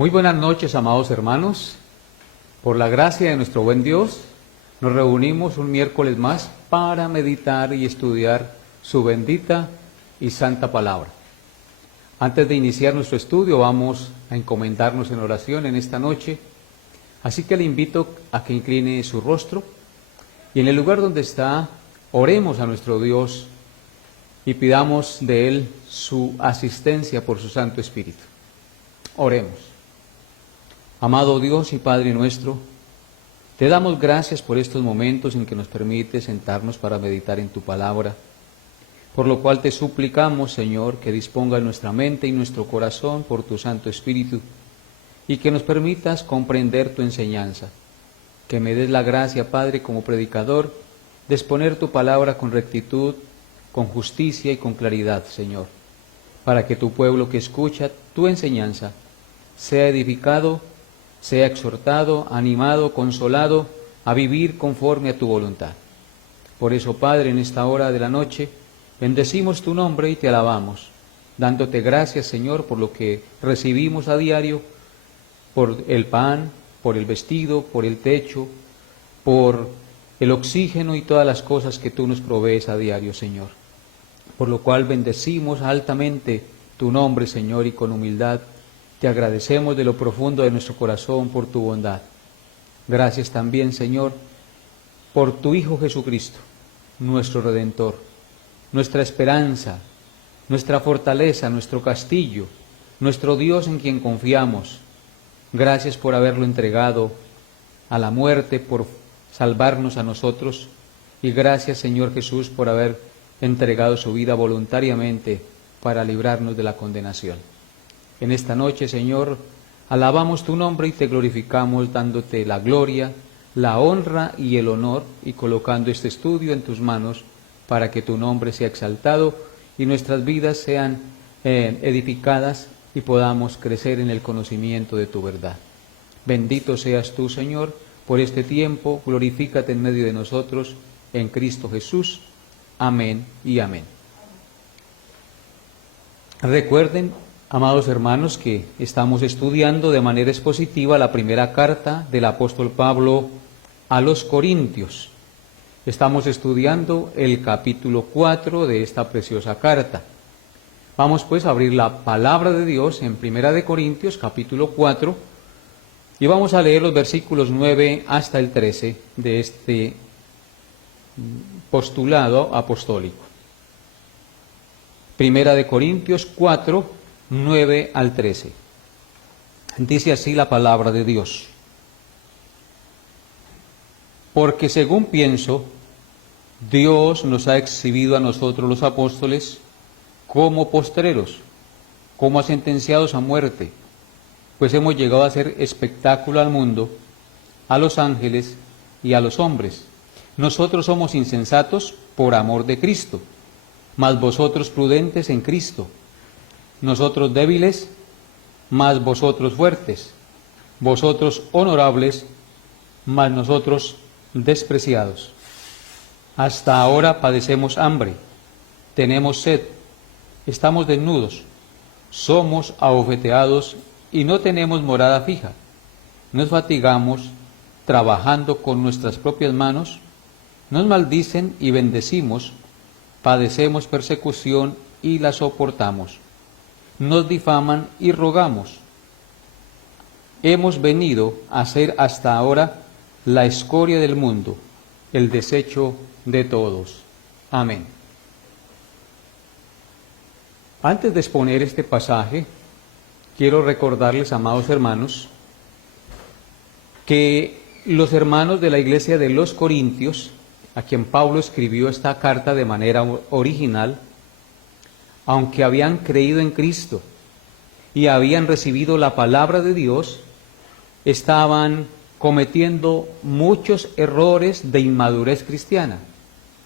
Muy buenas noches, amados hermanos. Por la gracia de nuestro buen Dios, nos reunimos un miércoles más para meditar y estudiar su bendita y santa palabra. Antes de iniciar nuestro estudio, vamos a encomendarnos en oración en esta noche. Así que le invito a que incline su rostro y en el lugar donde está, oremos a nuestro Dios y pidamos de Él su asistencia por su Santo Espíritu. Oremos. Amado Dios y Padre nuestro, te damos gracias por estos momentos en que nos permite sentarnos para meditar en tu palabra, por lo cual te suplicamos, Señor, que dispongas nuestra mente y nuestro corazón por tu Santo Espíritu y que nos permitas comprender tu enseñanza, que me des la gracia, Padre, como predicador, de exponer tu palabra con rectitud, con justicia y con claridad, Señor, para que tu pueblo que escucha tu enseñanza sea edificado, sea exhortado, animado, consolado a vivir conforme a tu voluntad. Por eso, Padre, en esta hora de la noche, bendecimos tu nombre y te alabamos, dándote gracias, Señor, por lo que recibimos a diario, por el pan, por el vestido, por el techo, por el oxígeno y todas las cosas que tú nos provees a diario, Señor. Por lo cual bendecimos altamente tu nombre, Señor, y con humildad te agradecemos de lo profundo de nuestro corazón por tu bondad. Gracias también, Señor, por tu Hijo Jesucristo, nuestro Redentor, nuestra esperanza, nuestra fortaleza, nuestro castillo, nuestro Dios en quien confiamos. Gracias por haberlo entregado a la muerte, por salvarnos a nosotros, y gracias, Señor Jesús, por haber entregado su vida voluntariamente para librarnos de la condenación. En esta noche, Señor, alabamos tu nombre y te glorificamos dándote la gloria, la honra y el honor y colocando este estudio en tus manos para que tu nombre sea exaltado y nuestras vidas sean edificadas y podamos crecer en el conocimiento de tu verdad. Bendito seas tú, Señor, por este tiempo, glorifícate en medio de nosotros, en Cristo Jesús. Amén y amén. Recuerden, amados hermanos, que estamos estudiando de manera expositiva la primera carta del apóstol Pablo a los Corintios. Estamos estudiando el capítulo 4 de esta preciosa carta. Vamos pues a abrir la palabra de Dios en Primera de Corintios, capítulo 4, y vamos a leer los versículos 9 hasta el 13 de este postulado apostólico. Primera de Corintios 4, 9 al 13. Dice así la palabra de Dios. Porque según pienso, Dios nos ha exhibido a nosotros los apóstoles como postreros, como sentenciados a muerte, pues hemos llegado a hacer espectáculo al mundo, a los ángeles y a los hombres. Nosotros somos insensatos por amor de Cristo, mas vosotros prudentes en Cristo. Nosotros débiles, mas vosotros fuertes. Vosotros honorables, mas nosotros despreciados. Hasta ahora padecemos hambre, tenemos sed, estamos desnudos, somos abofeteados y no tenemos morada fija. Nos fatigamos trabajando con nuestras propias manos, nos maldicen y bendecimos, padecemos persecución y la soportamos. Nos difaman y rogamos. Hemos venido a ser hasta ahora la escoria del mundo, el desecho de todos. Amén. Antes de exponer este pasaje, quiero recordarles, amados hermanos, que los hermanos de la iglesia de los Corintios, a quien Pablo escribió esta carta de manera original, aunque habían creído en Cristo y habían recibido la palabra de Dios, estaban cometiendo muchos errores de inmadurez cristiana,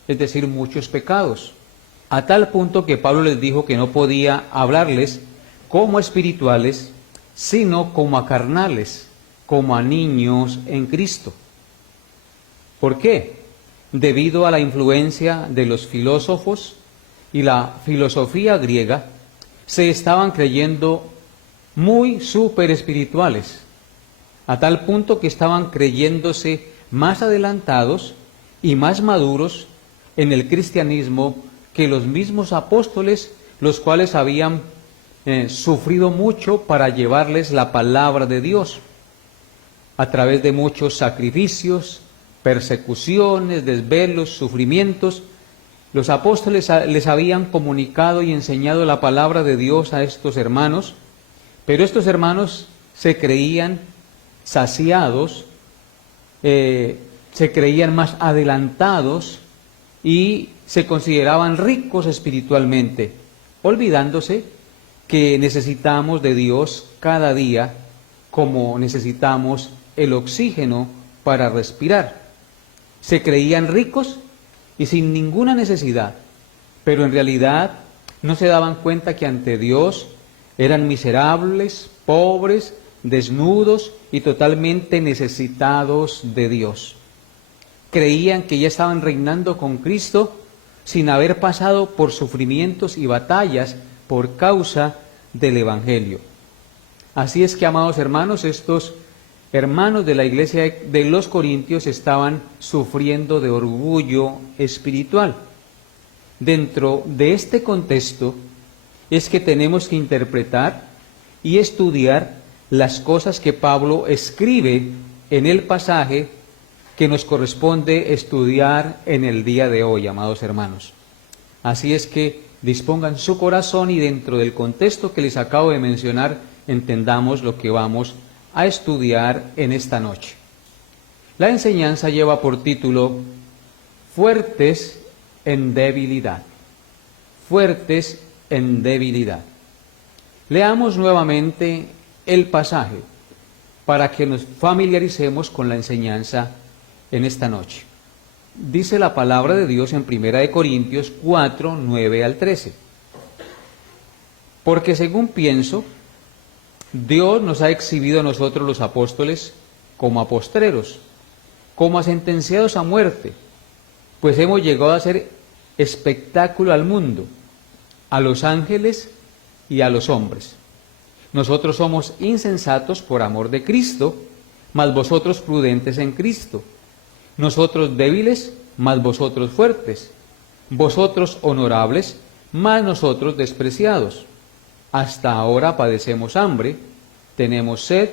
es decir, muchos pecados, a tal punto que Pablo les dijo que no podía hablarles como espirituales, sino como a carnales, como a niños en Cristo. ¿Por qué? Debido a la influencia de los filósofos y la filosofía griega, se estaban creyendo muy súper espirituales, a tal punto que estaban creyéndose más adelantados y más maduros en el cristianismo que los mismos apóstoles, los cuales habían sufrido mucho para llevarles la palabra de Dios, a través de muchos sacrificios, persecuciones, desvelos, sufrimientos. Los apóstoles les habían comunicado y enseñado la palabra de Dios a estos hermanos, pero estos hermanos se creían saciados, se creían más adelantados y se consideraban ricos espiritualmente, olvidándose que necesitamos de Dios cada día como necesitamos el oxígeno para respirar. Se creían ricos y sin ninguna necesidad, pero en realidad no se daban cuenta que ante Dios eran miserables, pobres, desnudos y totalmente necesitados de Dios. Creían que ya estaban reinando con Cristo sin haber pasado por sufrimientos y batallas por causa del Evangelio. Así es que, amados hermanos, estos hermanos de la iglesia de los Corintios estaban sufriendo de orgullo espiritual. Dentro de este contexto es que tenemos que interpretar y estudiar las cosas que Pablo escribe en el pasaje que nos corresponde estudiar en el día de hoy, amados hermanos. Así es que dispongan su corazón y dentro del contexto que les acabo de mencionar, entendamos lo que vamos a estudiar en esta noche. La enseñanza lleva por título Fuertes en debilidad. Fuertes en debilidad. Leamos nuevamente el pasaje para que nos familiaricemos con la enseñanza en esta noche. Dice la palabra de Dios en 1 Corintios 4, 9 al 13. Porque según pienso, Dios nos ha exhibido a nosotros los apóstoles como a postreros, como a sentenciados a muerte, pues hemos llegado a hacer espectáculo al mundo, a los ángeles y a los hombres. Nosotros somos insensatos por amor de Cristo, mas vosotros prudentes en Cristo. Nosotros débiles, mas vosotros fuertes. Vosotros honorables, mas nosotros despreciados. Hasta ahora padecemos hambre, tenemos sed,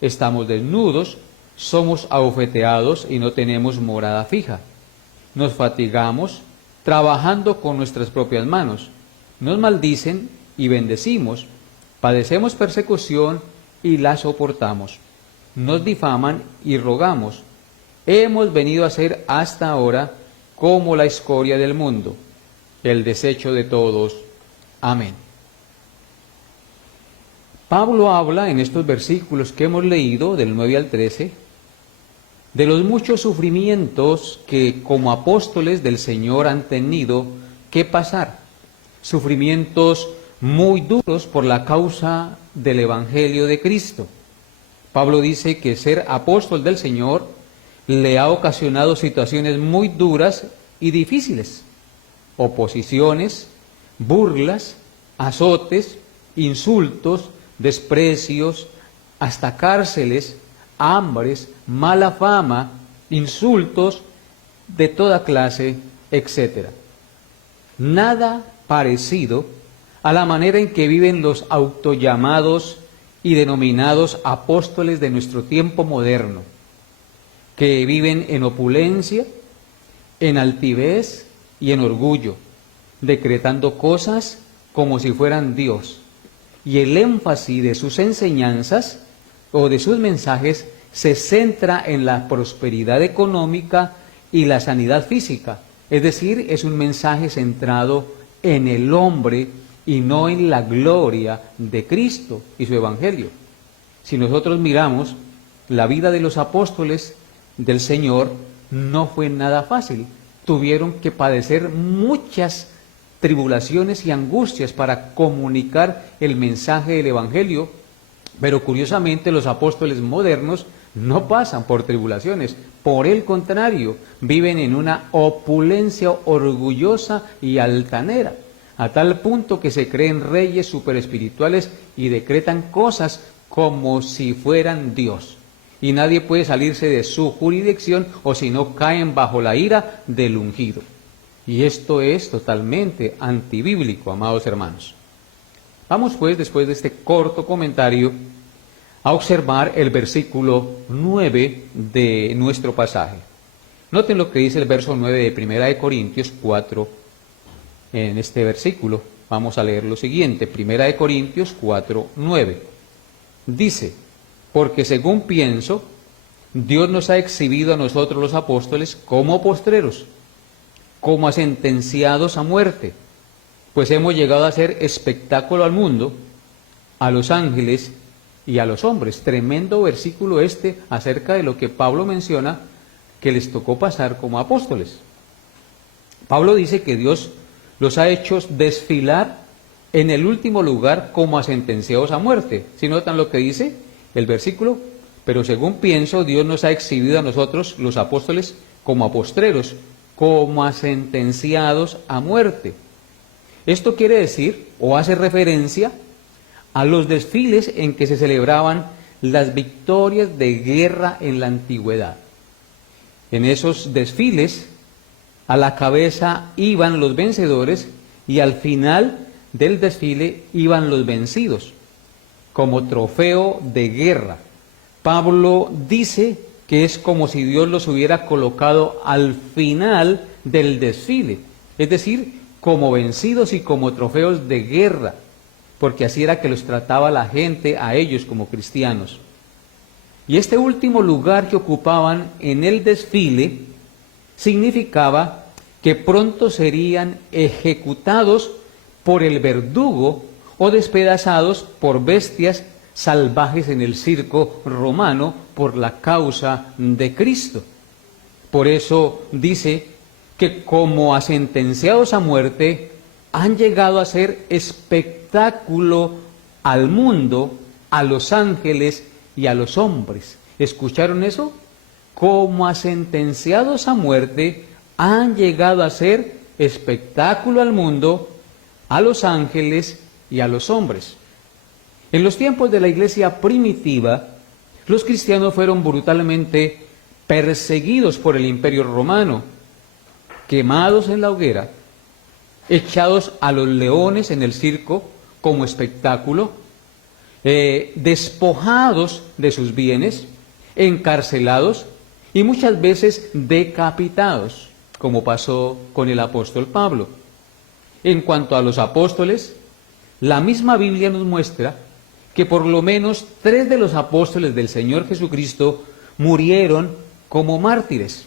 estamos desnudos, somos abofeteados y no tenemos morada fija. Nos fatigamos trabajando con nuestras propias manos. Nos maldicen y bendecimos. Padecemos persecución y la soportamos. Nos difaman y rogamos. Hemos venido a ser hasta ahora como la escoria del mundo, el desecho de todos. Amén. Pablo habla en estos versículos que hemos leído, del 9 al 13, de los muchos sufrimientos que como apóstoles del Señor han tenido que pasar. Sufrimientos muy duros por la causa del Evangelio de Cristo. Pablo dice que ser apóstol del Señor le ha ocasionado situaciones muy duras y difíciles. Oposiciones, burlas, azotes, insultos, desprecios, hasta cárceles, hambres, mala fama, insultos de toda clase, etc. Nada parecido a la manera en que viven los autollamados y denominados apóstoles de nuestro tiempo moderno, que viven en opulencia, en altivez y en orgullo, decretando cosas como si fueran Dios. Y el énfasis de sus enseñanzas o de sus mensajes se centra en la prosperidad económica y la sanidad física. Es decir, es un mensaje centrado en el hombre y no en la gloria de Cristo y su Evangelio. Si nosotros miramos la vida de los apóstoles del Señor, no fue nada fácil. Tuvieron que padecer muchas tribulaciones y angustias para comunicar el mensaje del Evangelio, pero curiosamente los apóstoles modernos no pasan por tribulaciones, por el contrario, viven en una opulencia orgullosa y altanera. a tal punto que se creen reyes superespirituales y decretan cosas como si fueran Dios. Y nadie puede salirse de su jurisdicción o si no caen bajo la ira del ungido. Y esto es totalmente antibíblico, amados hermanos. Vamos pues, después de este corto comentario, a observar el versículo 9 de nuestro pasaje. Noten lo que dice el verso 9 de 1 de Corintios 4. En este versículo vamos a leer lo siguiente, 1 de Corintios 4, 9. Dice, porque según pienso, Dios nos ha exhibido a nosotros los apóstoles como postreros, como a sentenciados a muerte, pues hemos llegado a ser espectáculo al mundo, a los ángeles y a los hombres. Tremendo versículo este acerca de lo que Pablo menciona que les tocó pasar como apóstoles. Pablo dice que Dios los ha hecho desfilar en el último lugar como a sentenciados a muerte. ¿Sí notan lo que dice el versículo? Pero según pienso, Dios nos ha exhibido a nosotros, los apóstoles, como a postreros, como a sentenciados a muerte. Esto quiere decir, o hace referencia, a los desfiles en que se celebraban las victorias de guerra en la antigüedad. En esos desfiles, a la cabeza iban los vencedores y al final del desfile iban los vencidos, como trofeo de guerra. Pablo dice que es como si Dios los hubiera colocado al final del desfile, es decir, como vencidos y como trofeos de guerra, porque así era que los trataba la gente a ellos como cristianos. Y este último lugar que ocupaban en el desfile significaba que pronto serían ejecutados por el verdugo o despedazados por bestias salvajes en el circo romano por la causa de Cristo. Por eso dice que como a sentenciados a muerte han llegado a ser espectáculo al mundo, a los ángeles y a los hombres. ¿Escucharon eso? Como a sentenciados a muerte han llegado a ser espectáculo al mundo, a los ángeles y a los hombres. En los tiempos de la iglesia primitiva, los cristianos fueron brutalmente perseguidos por el imperio romano, quemados en la hoguera, echados a los leones en el circo como espectáculo, despojados de sus bienes, encarcelados y muchas veces decapitados, como pasó con el apóstol Pablo. En cuanto a los apóstoles, la misma Biblia nos muestra que por lo menos 3 de los apóstoles del Señor Jesucristo murieron como mártires.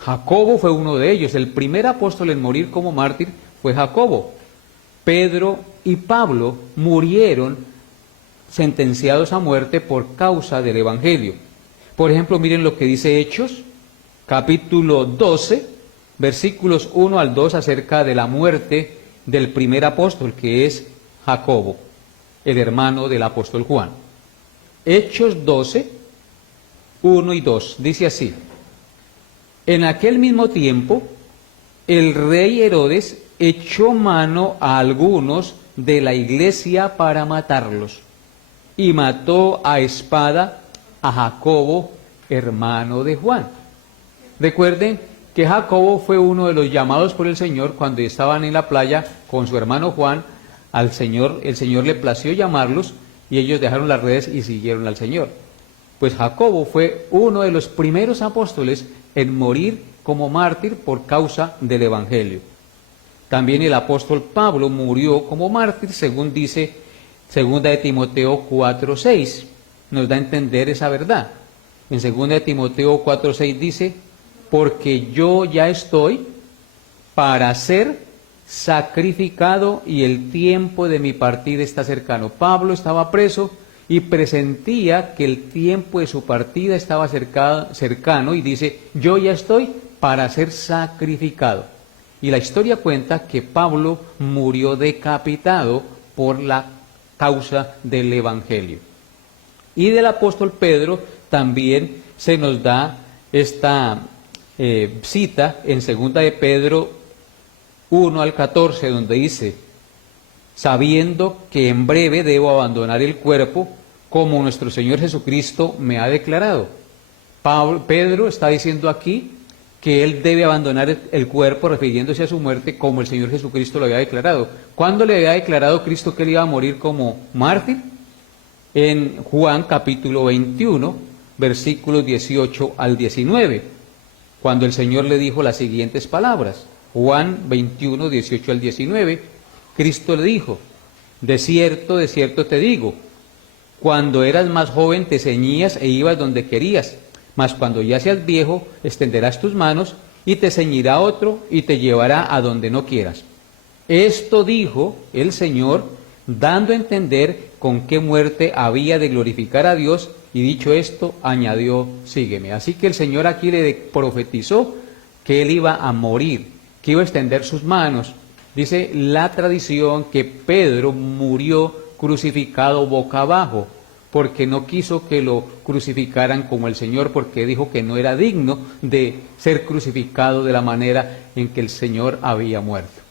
Jacobo fue uno de ellos. El primer apóstol en morir como mártir fue Jacobo. Pedro y Pablo murieron sentenciados a muerte por causa del Evangelio. Por ejemplo, miren lo que dice Hechos, capítulo 12, versículos 1 al 2, acerca de la muerte del primer apóstol, que es Jacobo, el hermano del apóstol Juan. Hechos 12, 1 y 2, dice así: en aquel mismo tiempo, el rey Herodes echó mano a algunos de la iglesia para matarlos, y mató a espada a Jacobo, hermano de Juan. Recuerden que Jacobo fue uno de los llamados por el Señor cuando estaban en la playa con su hermano Juan. El Señor le plació llamarlos y ellos dejaron las redes y siguieron al Señor. Pues Jacobo fue uno de los primeros apóstoles en morir como mártir por causa del Evangelio. También el apóstol Pablo murió como mártir, según dice 2 de Timoteo 4:6. Nos da a entender esa verdad. En 2 de Timoteo 4:6 dice: porque yo ya estoy para ser sacrificado y el tiempo de mi partida está cercano. Pablo estaba preso y presentía que el tiempo de su partida estaba cercano y dice: yo ya estoy para ser sacrificado. Y la historia cuenta que Pablo murió decapitado por la causa del Evangelio. Y del apóstol Pedro también se nos da esta cita en 2 de Pedro 1 al 14, donde dice: sabiendo que en breve debo abandonar el cuerpo, como nuestro Señor Jesucristo me ha declarado. Pedro está diciendo aquí que él debe abandonar el cuerpo, refiriéndose a su muerte, como el Señor Jesucristo lo había declarado. ¿Cuándo le había declarado Cristo que él iba a morir como mártir? En Juan capítulo 21, versículos 18 al 19, cuando el Señor le dijo las siguientes palabras. Juan 21, 18 al 19, Cristo le dijo: de cierto te digo, cuando eras más joven te ceñías e ibas donde querías, mas cuando ya seas viejo extenderás tus manos y te ceñirá otro y te llevará a donde no quieras. Esto dijo el Señor, dando a entender con qué muerte había de glorificar a Dios, y dicho esto, añadió: sígueme. Así que el Señor aquí le profetizó que él iba a morir, que iba a extender sus manos. Dice la tradición que Pedro murió crucificado boca abajo, porque no quiso que lo crucificaran como el Señor, porque dijo que no era digno de ser crucificado de la manera en que el Señor había muerto.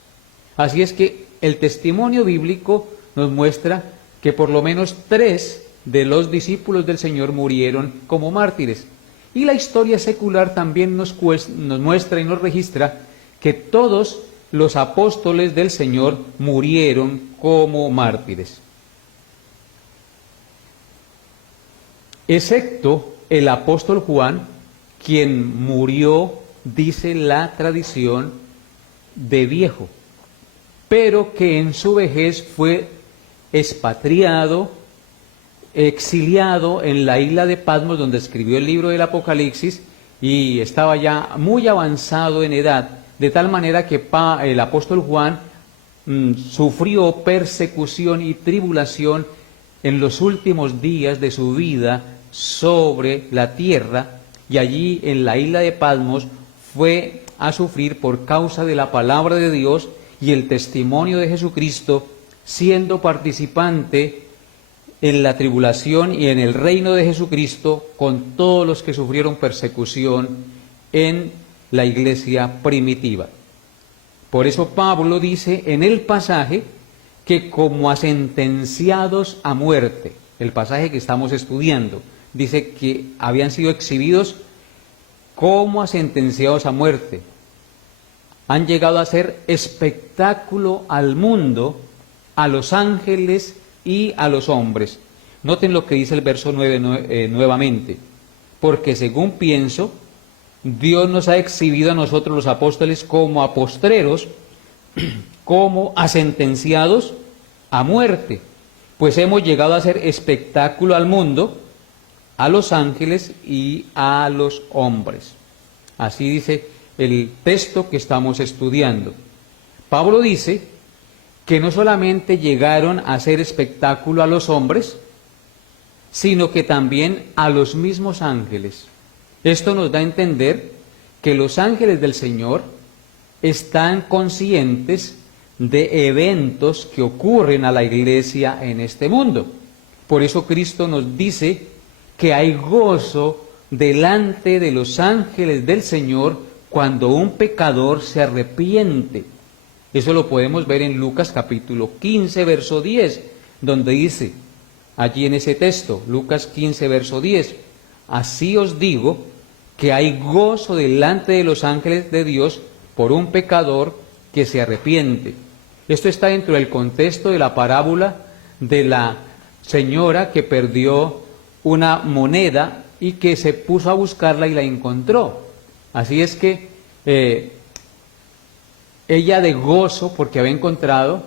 Así es que el testimonio bíblico nos muestra que por lo menos 3 de los discípulos del Señor murieron como mártires. Y la historia secular también nos muestra y nos registra que todos los apóstoles del Señor murieron como mártires, excepto el apóstol Juan, quien murió, dice la tradición, de viejo, pero que en su vejez fue expatriado, exiliado en la isla de Patmos, donde escribió el libro del Apocalipsis, y estaba ya muy avanzado en edad, de tal manera que el apóstol Juan sufrió persecución y tribulación en los últimos días de su vida sobre la tierra, y allí en la isla de Patmos fue a sufrir por causa de la palabra de Dios y el testimonio de Jesucristo, siendo participante en la tribulación y en el reino de Jesucristo con todos los que sufrieron persecución en la iglesia primitiva. Por eso Pablo dice en el pasaje que como a sentenciados a muerte, el pasaje que estamos estudiando, dice que habían sido exhibidos como a sentenciados a muerte. Han llegado a ser espectáculo al mundo, a los ángeles y a los hombres. Noten lo que dice el verso 9 nuevamente. Porque según pienso, Dios nos ha exhibido a nosotros los apóstoles como a postreros, como a sentenciados a muerte, pues hemos llegado a ser espectáculo al mundo, a los ángeles y a los hombres. Así dice el texto que estamos estudiando. Pablo dice que no solamente llegaron a ser espectáculo a los hombres, sino que también a los mismos ángeles. Esto nos da a entender que los ángeles del Señor están conscientes de eventos que ocurren a la iglesia en este mundo. Por eso Cristo nos dice que hay gozo delante de los ángeles del Señor cuando un pecador se arrepiente. Eso lo podemos ver en Lucas capítulo 15, verso 10, donde dice, allí en ese texto, Lucas 15, verso 10, así os digo que hay gozo delante de los ángeles de Dios por un pecador que se arrepiente. Esto está dentro del contexto de la parábola de la señora que perdió una moneda y que se puso a buscarla y la encontró. Así es que ella, de gozo porque había encontrado,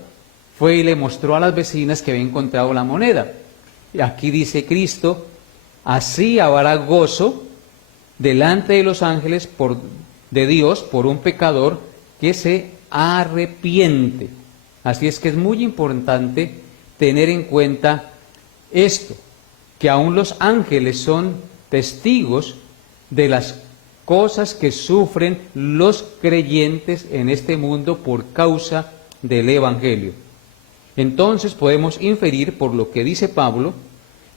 fue y le mostró a las vecinas que había encontrado la moneda. Y aquí dice Cristo, así habrá gozo delante de los ángeles de Dios por un pecador que se arrepiente. Así es que es muy importante tener en cuenta esto, que aún los ángeles son testigos de las cosas que sufren los creyentes en este mundo por causa del Evangelio. Entonces podemos inferir, por lo que dice Pablo,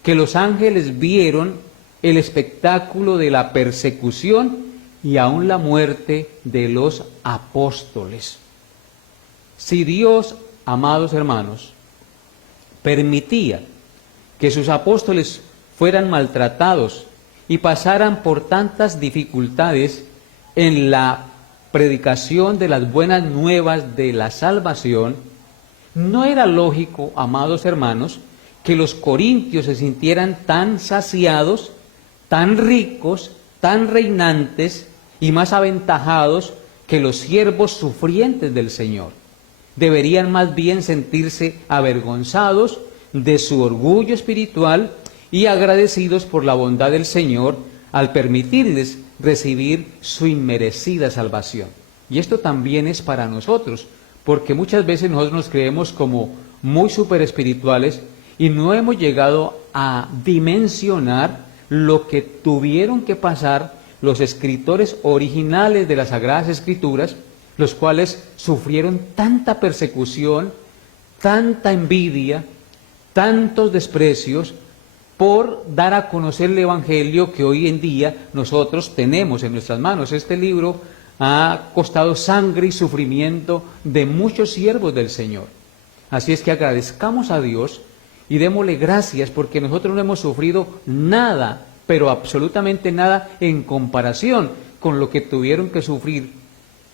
que los ángeles vieron el espectáculo de la persecución y aún la muerte de los apóstoles. Si Dios amados hermanos, permitía que sus apóstoles fueran maltratados y pasaran por tantas dificultades en la predicación de las buenas nuevas de la salvación, no era lógico, amados hermanos, que los corintios se sintieran tan saciados, tan ricos, tan reinantes y más aventajados que los siervos sufrientes del Señor. Deberían más bien sentirse avergonzados de su orgullo espiritual y agradecidos por la bondad del Señor al permitirles recibir su inmerecida salvación. Y esto también es para nosotros, porque muchas veces nosotros nos creemos como muy super espirituales y no hemos llegado a dimensionar lo que tuvieron que pasar los escritores originales de las Sagradas Escrituras, los cuales sufrieron tanta persecución, tanta envidia, tantos desprecios, por dar a conocer el Evangelio que hoy en día nosotros tenemos en nuestras manos. Este libro ha costado sangre y sufrimiento de muchos siervos del Señor. Así es que agradezcamos a Dios y démosle gracias porque nosotros no hemos sufrido nada, pero absolutamente nada en comparación con lo que tuvieron que sufrir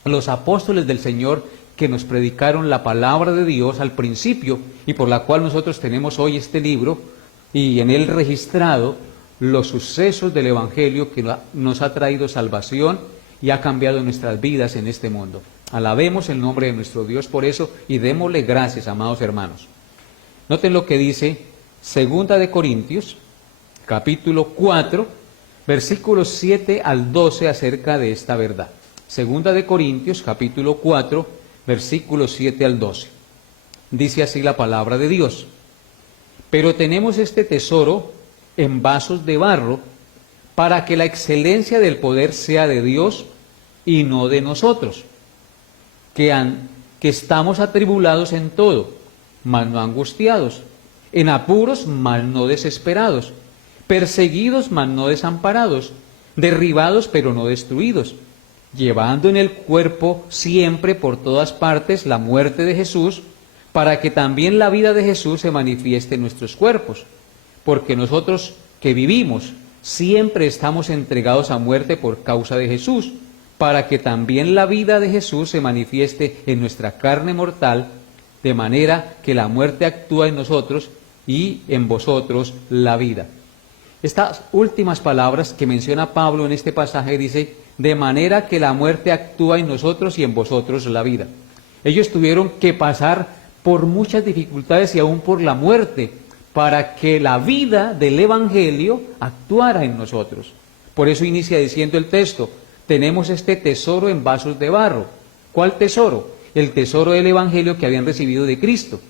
los apóstoles del Señor que nos predicaron la palabra de Dios al principio y por la cual nosotros tenemos hoy este libro y en él registrado los sucesos del Evangelio que nos ha traído salvación y ha cambiado nuestras vidas en este mundo. Alabemos el nombre de nuestro Dios por eso y démosle gracias, amados hermanos. Noten lo que dice 2 de Corintios, capítulo 4, versículos 7 al 12 acerca de esta verdad. 2 de Corintios, capítulo 4, versículos 7 al 12. Dice así la palabra de Dios. Pero tenemos este tesoro en vasos de barro, para que la excelencia del poder sea de Dios y no de nosotros, que estamos atribulados en todo, mas no angustiados, en apuros, mas no desesperados, perseguidos, mas no desamparados, derribados, pero no destruidos, llevando en el cuerpo siempre por todas partes la muerte de Jesús, para que también la vida de Jesús se manifieste en nuestros cuerpos, porque nosotros que vivimos siempre estamos entregados a muerte por causa de Jesús, para que también la vida de Jesús se manifieste en nuestra carne mortal, de manera que la muerte actúa en nosotros y en vosotros la vida. Estas últimas palabras que menciona Pablo en este pasaje dice, de manera que la muerte actúa en nosotros y en vosotros la vida. Ellos tuvieron que pasar por muchas dificultades y aún por la muerte, para que la vida del Evangelio actuara en nosotros. Por eso inicia diciendo el texto, tenemos este tesoro en vasos de barro. ¿Cuál tesoro? El tesoro del Evangelio que habían recibido de Cristo.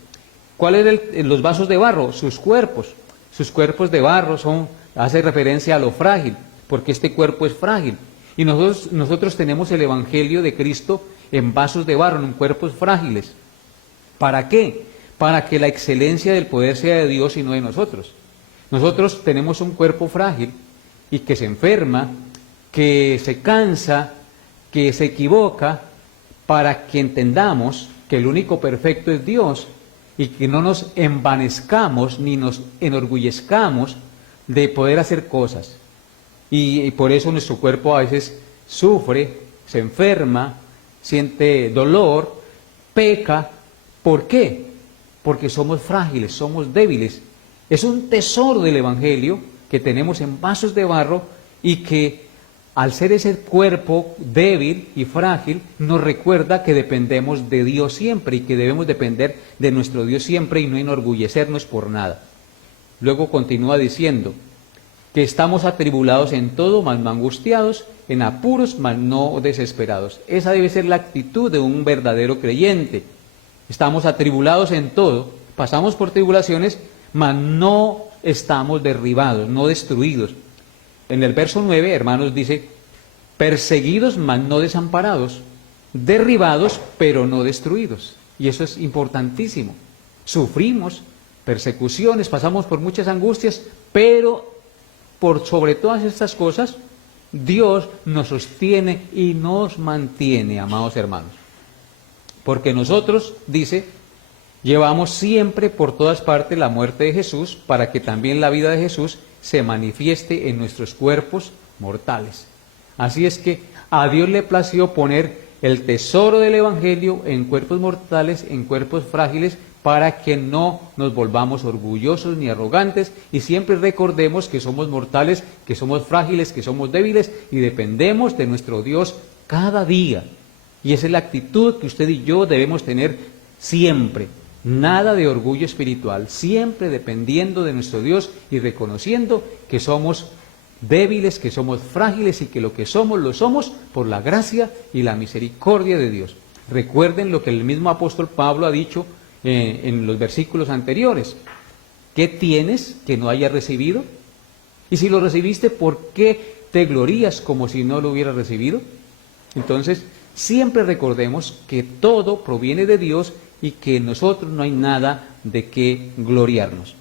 ¿Cuáles eran los vasos de barro? Sus cuerpos. Sus cuerpos de barro hace referencia a lo frágil, porque este cuerpo es frágil. Y nosotros tenemos el Evangelio de Cristo en vasos de barro, en cuerpos frágiles. ¿Para qué? Para que la excelencia del poder sea de Dios y no de nosotros. Nosotros tenemos un cuerpo frágil y que se enferma, que se cansa, que se equivoca, para que entendamos que el único perfecto es Dios y que no nos envanezcamos ni nos enorgullezcamos de poder hacer cosas. Y por eso nuestro cuerpo a veces sufre, se enferma, siente dolor, peca. ¿Por qué? Porque somos frágiles, somos débiles. Es un tesoro del Evangelio que tenemos en vasos de barro y que al ser ese cuerpo débil y frágil nos recuerda que dependemos de Dios siempre y que debemos depender de nuestro Dios siempre y no enorgullecernos por nada. Luego continúa diciendo que estamos atribulados en todo, mas no angustiados, en apuros, mas no desesperados. Esa debe ser la actitud de un verdadero creyente. Estamos atribulados en todo, pasamos por tribulaciones, mas no estamos derribados, no destruidos. En el verso 9, hermanos, dice, perseguidos, mas no desamparados, derribados, pero no destruidos. Y eso es importantísimo. Sufrimos persecuciones, pasamos por muchas angustias, pero por sobre todas estas cosas, Dios nos sostiene y nos mantiene, amados hermanos. Porque nosotros, dice, Llevamos siempre por todas partes la muerte de Jesús para que también la vida de Jesús se manifieste en nuestros cuerpos mortales. Así es que a Dios le plació poner el tesoro del Evangelio en cuerpos mortales, en cuerpos frágiles, para que no nos volvamos orgullosos ni arrogantes y siempre recordemos que somos mortales, que somos frágiles, que somos débiles y dependemos de nuestro Dios cada día. Y esa es la actitud que usted y yo debemos tener siempre. Nada de orgullo espiritual, siempre dependiendo de nuestro Dios y reconociendo que somos débiles, que somos frágiles y que lo que somos lo somos por la gracia y la misericordia de Dios. Recuerden lo que el mismo apóstol Pablo ha dicho en los versículos anteriores. ¿Qué tienes que no hayas recibido? Y si lo recibiste, ¿por qué te glorías como si no lo hubieras recibido? Entonces, siempre recordemos que todo proviene de Dios y que en nosotros no hay nada de qué gloriarnos.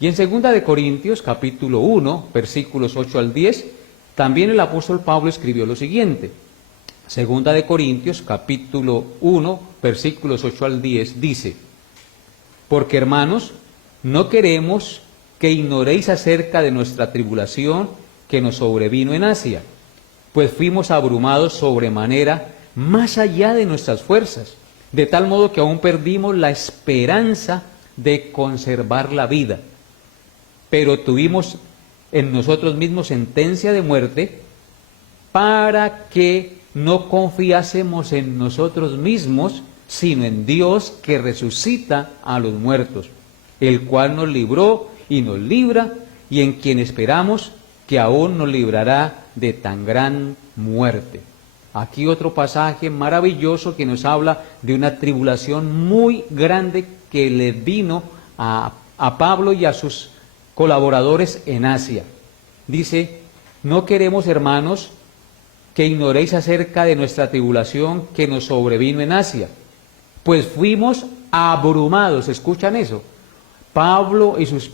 Y en 2 de Corintios, capítulo 1, versículos 8 al 10, también el apóstol Pablo escribió lo siguiente. 2 de Corintios, capítulo 1, versículos 8 al 10, dice: porque, hermanos, no queremos que ignoréis acerca de nuestra tribulación que nos sobrevino en Asia, pues fuimos abrumados sobremanera, más allá de nuestras fuerzas, de tal modo que aún perdimos la esperanza de conservar la vida. Pero tuvimos en nosotros mismos sentencia de muerte, para que no confiásemos en nosotros mismos, sino en Dios que resucita a los muertos, el cual nos libró y nos libra, y en quien esperamos que aún nos librará de tan gran muerte. Aquí otro pasaje maravilloso que nos habla de una tribulación muy grande que le vino a Pablo y a sus colaboradores en Asia. Dice: no queremos, hermanos, que ignoréis acerca de nuestra tribulación que nos sobrevino en Asia, pues fuimos abrumados. ¿Escuchan eso? Pablo y sus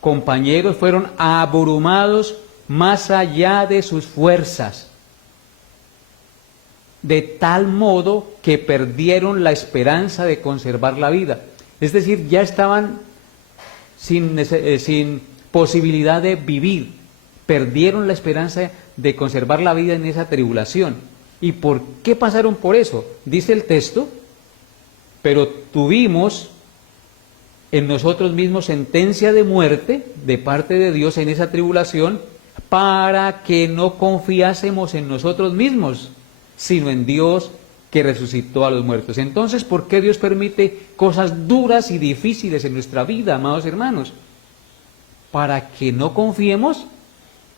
compañeros fueron abrumados más allá de sus fuerzas, de tal modo que perdieron la esperanza de conservar la vida. Es decir, ya estaban sin posibilidad de vivir, perdieron la esperanza de conservar la vida en esa tribulación. ¿Y por qué pasaron por eso? Dice el texto: pero tuvimos en nosotros mismos sentencia de muerte de parte de Dios en esa tribulación, para que no confiásemos en nosotros mismos, sino en Dios que resucitó a los muertos. Entonces, ¿por qué Dios permite cosas duras y difíciles en nuestra vida, amados hermanos? Para que no confiemos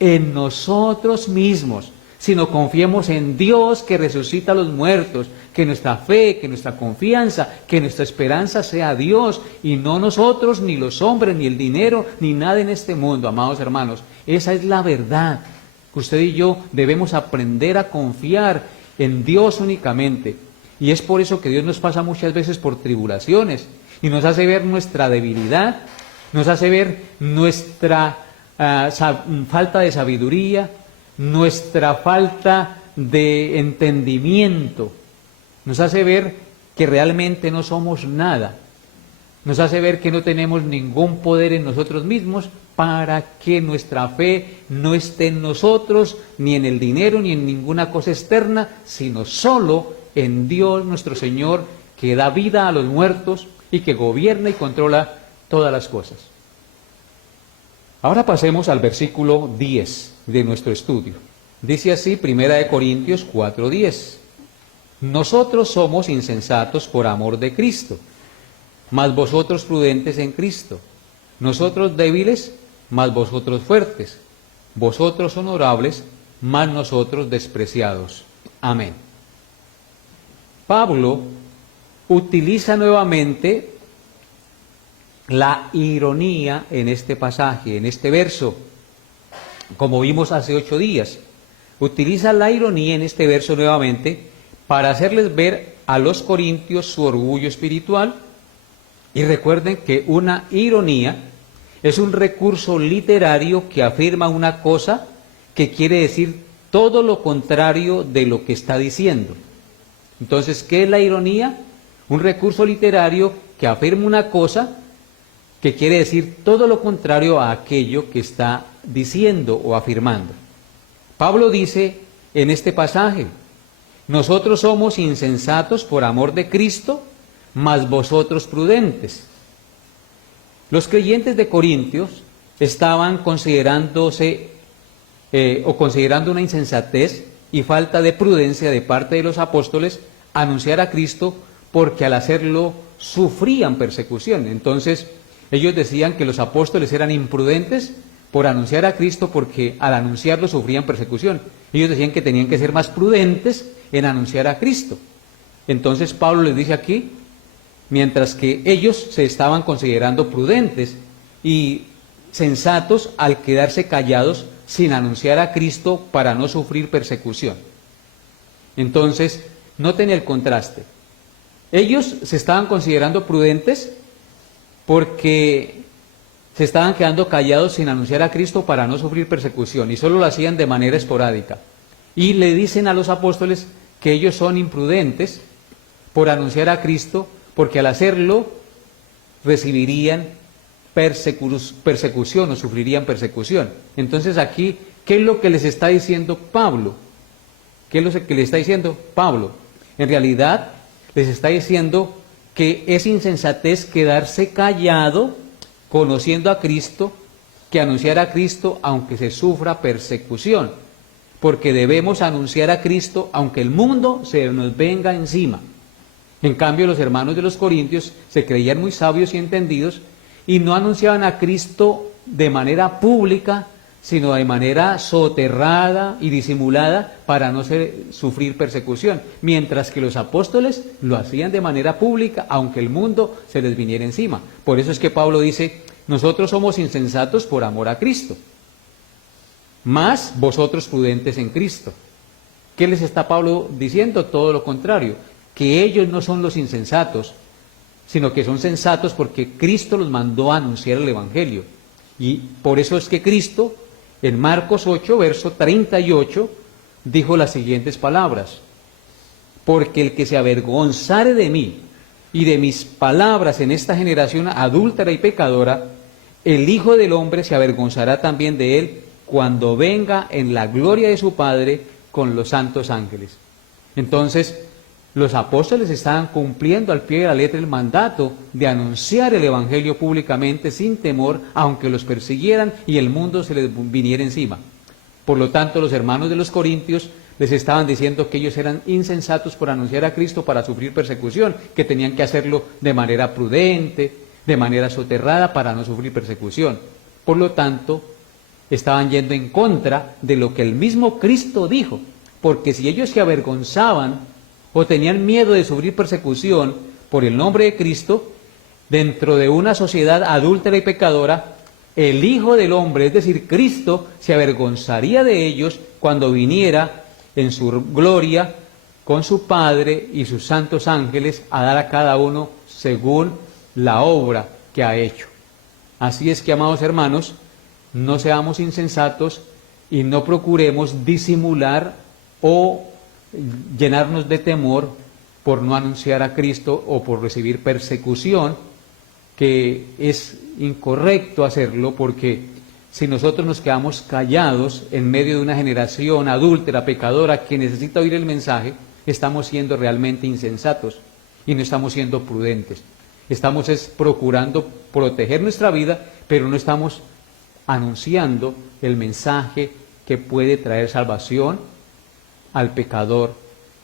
en nosotros mismos, sino confiemos en Dios que resucita a los muertos, que nuestra fe, que nuestra confianza, que nuestra esperanza sea Dios y no nosotros, ni los hombres, ni el dinero, ni nada en este mundo, amados hermanos. Esa es la verdad. Usted y yo debemos aprender a confiar en Dios únicamente. Y es por eso que Dios nos pasa muchas veces por tribulaciones y nos hace ver nuestra debilidad, nos hace ver nuestra falta de sabiduría, nuestra falta de entendimiento, nos hace ver que realmente no somos nada, nos hace ver que no tenemos ningún poder en nosotros mismos, para que nuestra fe no esté en nosotros, ni en el dinero, ni en ninguna cosa externa, sino solo en Dios nuestro Señor, que da vida a los muertos y que gobierna y controla todas las cosas. Ahora pasemos al versículo 10 de nuestro estudio. Dice así, 1 Corintios 4:10. Nosotros somos insensatos por amor de Cristo, mas vosotros prudentes en Cristo. Nosotros débiles, mas vosotros fuertes. Vosotros honorables, mas nosotros despreciados. Amén. Pablo utiliza nuevamente la ironía en este pasaje, en este verso, como vimos hace 8 días. Utiliza la ironía en este verso nuevamente para hacerles ver a los corintios su orgullo espiritual. Y recuerden que una ironía es un recurso literario que afirma una cosa que quiere decir todo lo contrario de lo que está diciendo. Entonces, ¿qué es la ironía? Un recurso literario que afirma una cosa que quiere decir todo lo contrario a aquello que está diciendo o afirmando. Pablo dice en este pasaje: nosotros somos insensatos por amor de Cristo, mas vosotros prudentes. Los creyentes de Corintios estaban considerando una insensatez y falta de prudencia de parte de los apóstoles anunciar a Cristo, porque al hacerlo sufrían persecución. Entonces ellos decían que los apóstoles eran imprudentes por anunciar a Cristo, porque al anunciarlo sufrían persecución. Ellos decían que tenían que ser más prudentes en anunciar a Cristo. Entonces Pablo les dice aquí, mientras que ellos se estaban considerando prudentes y sensatos al quedarse callados sin anunciar a Cristo para no sufrir persecución. Entonces, noten el contraste. Ellos se estaban considerando prudentes porque se estaban quedando callados sin anunciar a Cristo para no sufrir persecución, y solo lo hacían de manera esporádica. Y le dicen a los apóstoles que ellos son imprudentes por anunciar a Cristo, porque al hacerlo recibirían persecución o sufrirían persecución. Entonces aquí, ¿qué es lo que les está diciendo Pablo? ¿Qué es lo que les está diciendo Pablo? En realidad les está diciendo que es insensatez quedarse callado conociendo a Cristo, que anunciar a Cristo aunque se sufra persecución, porque debemos anunciar a Cristo aunque el mundo se nos venga encima. En cambio, los hermanos de los Corintios se creían muy sabios y entendidos y no anunciaban a Cristo de manera pública, sino de manera soterrada y disimulada para no sufrir persecución, mientras que los apóstoles lo hacían de manera pública, aunque el mundo se les viniera encima. Por eso es que Pablo dice: nosotros somos insensatos por amor a Cristo, mas vosotros prudentes en Cristo. ¿Qué les está Pablo diciendo? Todo lo contrario, que ellos no son los insensatos, sino que son sensatos porque Cristo los mandó a anunciar el Evangelio. Y por eso es que Cristo, en Marcos 8, verso 38, dijo las siguientes palabras: porque el que se avergonzare de mí y de mis palabras en esta generación adúltera y pecadora, el Hijo del Hombre se avergonzará también de él cuando venga en la gloria de su Padre con los santos ángeles. Entonces, los apóstoles estaban cumpliendo al pie de la letra el mandato de anunciar el Evangelio públicamente sin temor, aunque los persiguieran y el mundo se les viniera encima. Por lo tanto, los hermanos de los Corintios les estaban diciendo que ellos eran insensatos por anunciar a Cristo para sufrir persecución, que tenían que hacerlo de manera prudente, de manera soterrada para no sufrir persecución. Por lo tanto, estaban yendo en contra de lo que el mismo Cristo dijo, porque si ellos se avergonzaban o tenían miedo de sufrir persecución por el nombre de Cristo, dentro de una sociedad adúltera y pecadora, el Hijo del Hombre, es decir, Cristo, se avergonzaría de ellos cuando viniera en su gloria con su Padre y sus santos ángeles a dar a cada uno según la obra que ha hecho. Así es que, amados hermanos, no seamos insensatos y no procuremos disimular o llenarnos de temor por no anunciar a Cristo o por recibir persecución, que es incorrecto hacerlo, porque si nosotros nos quedamos callados en medio de una generación adúltera, pecadora, que necesita oír el mensaje, estamos siendo realmente insensatos y no estamos siendo prudentes. Estamos procurando proteger nuestra vida, pero no estamos anunciando el mensaje que puede traer salvación al pecador,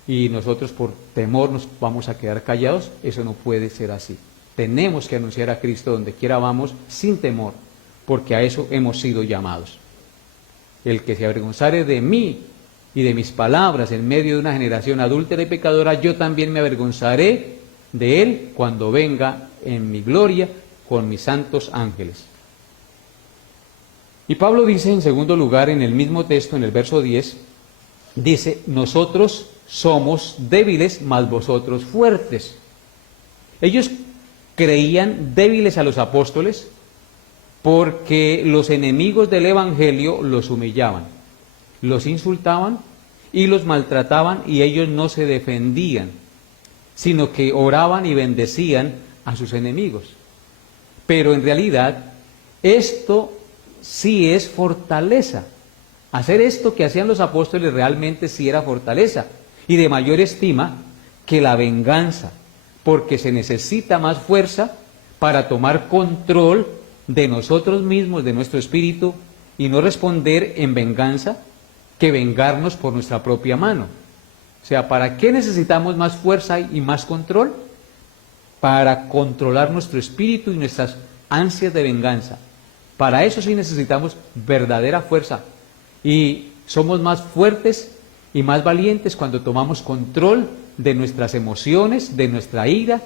y nosotros por temor nos vamos a quedar callados. Eso no puede ser así. Tenemos que anunciar a Cristo donde quiera vamos sin temor, porque a eso hemos sido llamados. El que se avergonzare de mí y de mis palabras en medio de una generación adúltera y pecadora, yo también me avergonzaré de él cuando venga en mi gloria con mis santos ángeles. Y Pablo dice en segundo lugar en el mismo texto, en el verso 10, dice: nosotros somos débiles, mas vosotros fuertes. Ellos creían débiles a los apóstoles porque los enemigos del Evangelio los humillaban, los insultaban y los maltrataban, y ellos no se defendían, sino que oraban y bendecían a sus enemigos. Pero en realidad, esto sí es fortaleza. Hacer esto que hacían los apóstoles realmente sí era fortaleza y de mayor estima que la venganza, porque se necesita más fuerza para tomar control de nosotros mismos, de nuestro espíritu, y no responder en venganza que vengarnos por nuestra propia mano. O sea, ¿para qué necesitamos más fuerza y más control? Para controlar nuestro espíritu y nuestras ansias de venganza. Para eso sí necesitamos verdadera fuerza. Y somos más fuertes y más valientes cuando tomamos control de nuestras emociones, de nuestra ira,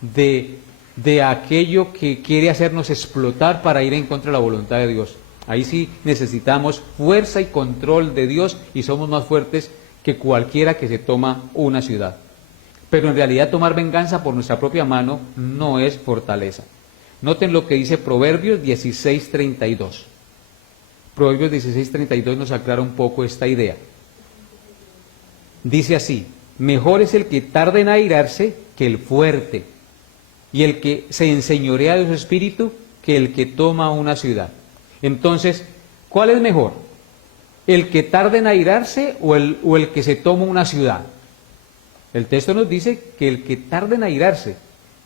de aquello que quiere hacernos explotar para ir en contra de la voluntad de Dios. Ahí sí necesitamos fuerza y control de Dios y somos más fuertes que cualquiera que se toma una ciudad. Pero en realidad tomar venganza por nuestra propia mano no es fortaleza. Noten lo que dice Proverbios 16:32. Proverbios 16:32 nos aclara un poco esta idea. Dice así: mejor es el que tarda en airarse que el fuerte, y el que se enseñorea de su espíritu que el que toma una ciudad. Entonces, ¿cuál es mejor? ¿El que tarda en airarse o el que se toma una ciudad? El texto nos dice que el que tarda en airarse,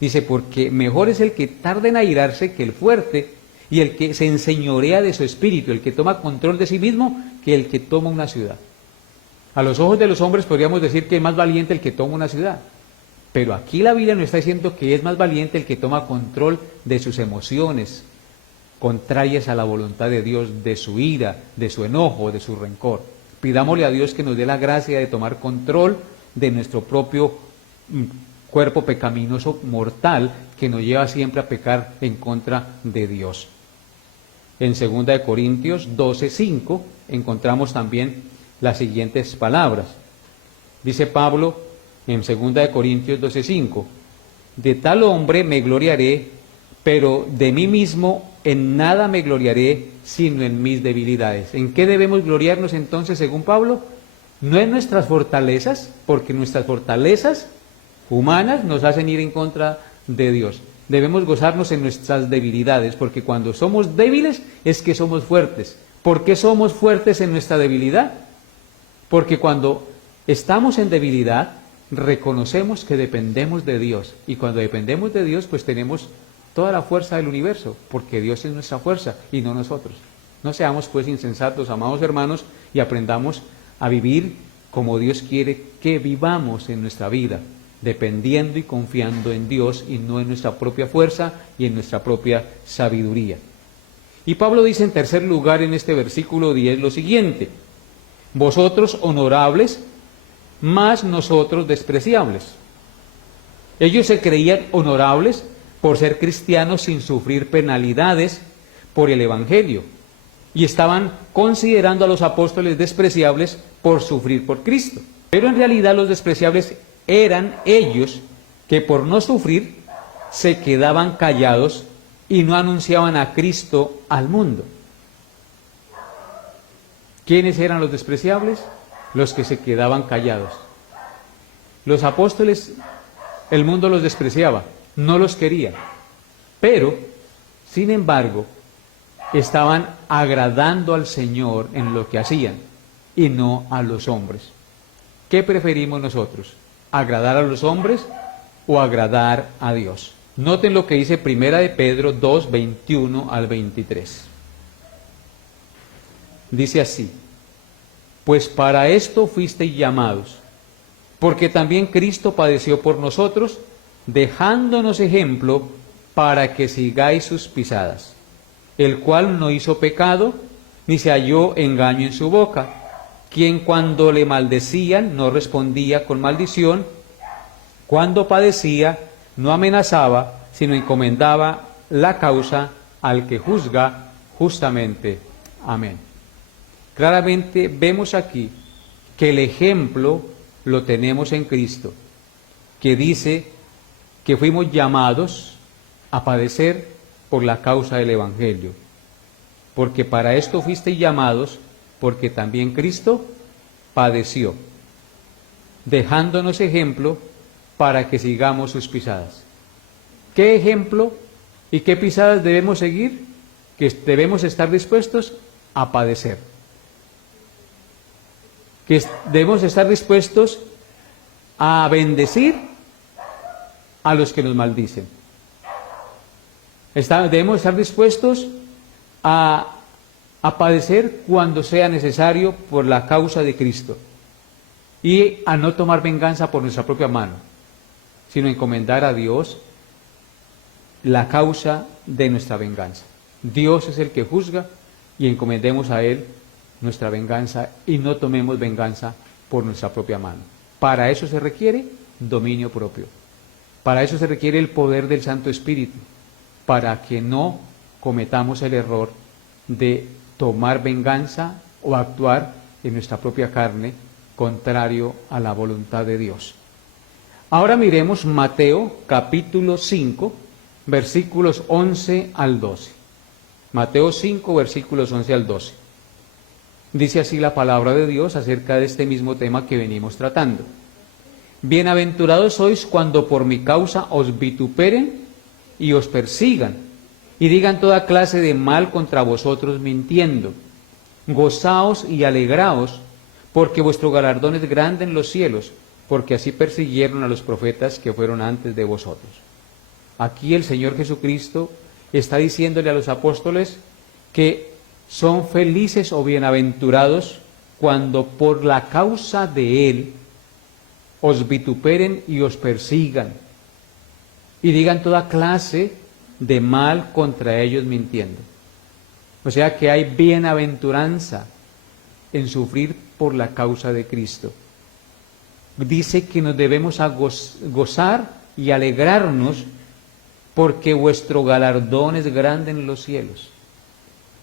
dice, porque mejor es el que tarda en airarse que el fuerte, y el que se enseñorea de su espíritu, el que toma control de sí mismo, que el que toma una ciudad. A los ojos de los hombres podríamos decir que es más valiente el que toma una ciudad, pero aquí la Biblia nos está diciendo que es más valiente el que toma control de sus emociones, contrarias a la voluntad de Dios, de su ira, de su enojo, de su rencor. Pidámosle a Dios que nos dé la gracia de tomar control de nuestro propio cuerpo pecaminoso mortal que nos lleva siempre a pecar en contra de Dios. En 2 Corintios 12:5 encontramos también las siguientes palabras. Dice Pablo en 2 Corintios 12:5: de tal hombre me gloriaré, pero de mí mismo en nada me gloriaré, sino en mis debilidades. ¿En qué debemos gloriarnos entonces, según Pablo? No en nuestras fortalezas, porque nuestras fortalezas humanas nos hacen ir en contra de Dios. Debemos gozarnos en nuestras debilidades, porque cuando somos débiles es que somos fuertes. ¿Por qué somos fuertes en nuestra debilidad? Porque cuando estamos en debilidad, reconocemos que dependemos de Dios. Y cuando dependemos de Dios, pues tenemos toda la fuerza del universo, porque Dios es nuestra fuerza y no nosotros. No seamos pues insensatos, amados hermanos, y aprendamos a vivir como Dios quiere que vivamos en nuestra vida, dependiendo y confiando en Dios y no en nuestra propia fuerza y en nuestra propia sabiduría. Y Pablo dice en tercer lugar en este versículo 10 lo siguiente: vosotros honorables, mas nosotros despreciables. Ellos se creían honorables por ser cristianos sin sufrir penalidades por el Evangelio, y estaban considerando a los apóstoles despreciables por sufrir por Cristo. Pero en realidad los despreciables eran ellos, que por no sufrir se quedaban callados y no anunciaban a Cristo al mundo. ¿Quiénes eran los despreciables? Los que se quedaban callados. Los apóstoles, el mundo los despreciaba, no los quería, pero, sin embargo, estaban agradando al Señor en lo que hacían y no a los hombres. ¿Qué preferimos nosotros? ¿Agradar a los hombres o agradar a Dios? Noten lo que dice 1 de Pedro 2, 21 al 23. Dice así: pues para esto fuisteis llamados, porque también Cristo padeció por nosotros, dejándonos ejemplo para que sigáis sus pisadas, el cual no hizo pecado, ni se halló engaño en su boca, quien cuando le maldecían no respondía con maldición, cuando padecía no amenazaba, sino encomendaba la causa al que juzga justamente. Amén. Claramente vemos aquí que el ejemplo lo tenemos en Cristo, que dice que fuimos llamados a padecer por la causa del Evangelio, porque para esto fuisteis llamados, porque también Cristo padeció, dejándonos ejemplo para que sigamos sus pisadas. ¿Qué ejemplo y qué pisadas debemos seguir? Que debemos estar dispuestos a padecer. Que debemos estar dispuestos a bendecir a los que nos maldicen. Debemos estar dispuestos a padecer cuando sea necesario por la causa de Cristo y a no tomar venganza por nuestra propia mano, sino encomendar a Dios la causa de nuestra venganza. Dios es el que juzga y encomendemos a Él nuestra venganza y no tomemos venganza por nuestra propia mano. Para eso se requiere dominio propio. Para eso se requiere el poder del Santo Espíritu, para que no cometamos el error de tomar venganza o actuar en nuestra propia carne contrario a la voluntad de Dios. Ahora miremos Mateo capítulo 5, versículos 11 al 12. Mateo 5, versículos 11 al 12. Dice así la palabra de Dios acerca de este mismo tema que venimos tratando. Bienaventurados sois cuando por mi causa os vituperen y os persigan, y digan toda clase de mal contra vosotros mintiendo. Gozaos y alegraos, porque vuestro galardón es grande en los cielos, porque así persiguieron a los profetas que fueron antes de vosotros. Aquí el Señor Jesucristo está diciéndole a los apóstoles que son felices o bienaventurados cuando por la causa de Él os vituperen y os persigan, y digan toda clase de mal contra ellos mintiendo. O sea que hay bienaventuranza en sufrir por la causa de Cristo. Dice que nos debemos gozar y alegrarnos porque vuestro galardón es grande en los cielos.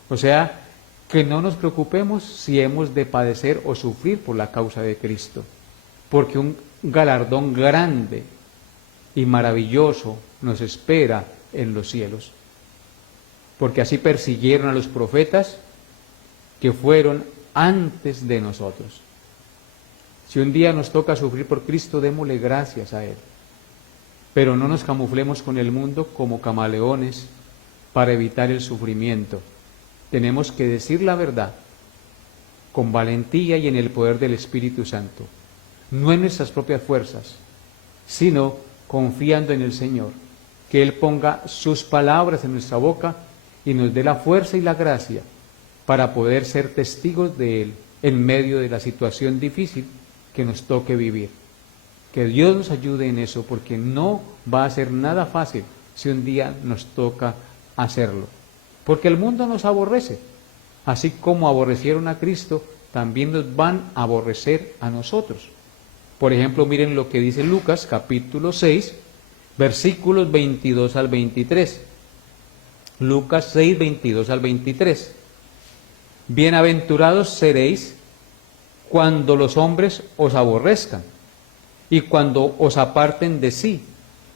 O sea, que no nos preocupemos si hemos de padecer o sufrir por la causa de Cristo, porque un galardón grande y maravilloso nos espera en los cielos, porque así persiguieron a los profetas que fueron antes de nosotros. Si un día nos toca sufrir por Cristo, démosle gracias a Él, pero no nos camuflemos con el mundo como camaleones para evitar el sufrimiento. Tenemos que decir la verdad con valentía y en el poder del Espíritu Santo, no en nuestras propias fuerzas, sino confiando en el Señor, que Él ponga sus palabras en nuestra boca y nos dé la fuerza y la gracia para poder ser testigos de Él en medio de la situación difícil que nos toque vivir. Que Dios nos ayude en eso, porque no va a ser nada fácil si un día nos toca hacerlo. Porque el mundo nos aborrece, así como aborrecieron a Cristo, también nos van a aborrecer a nosotros. Por ejemplo, miren lo que dice Lucas capítulo 6, versículos 22 al 23. Lucas 6, 22 al 23. Bienaventurados seréis cuando los hombres os aborrezcan, y cuando os aparten de sí,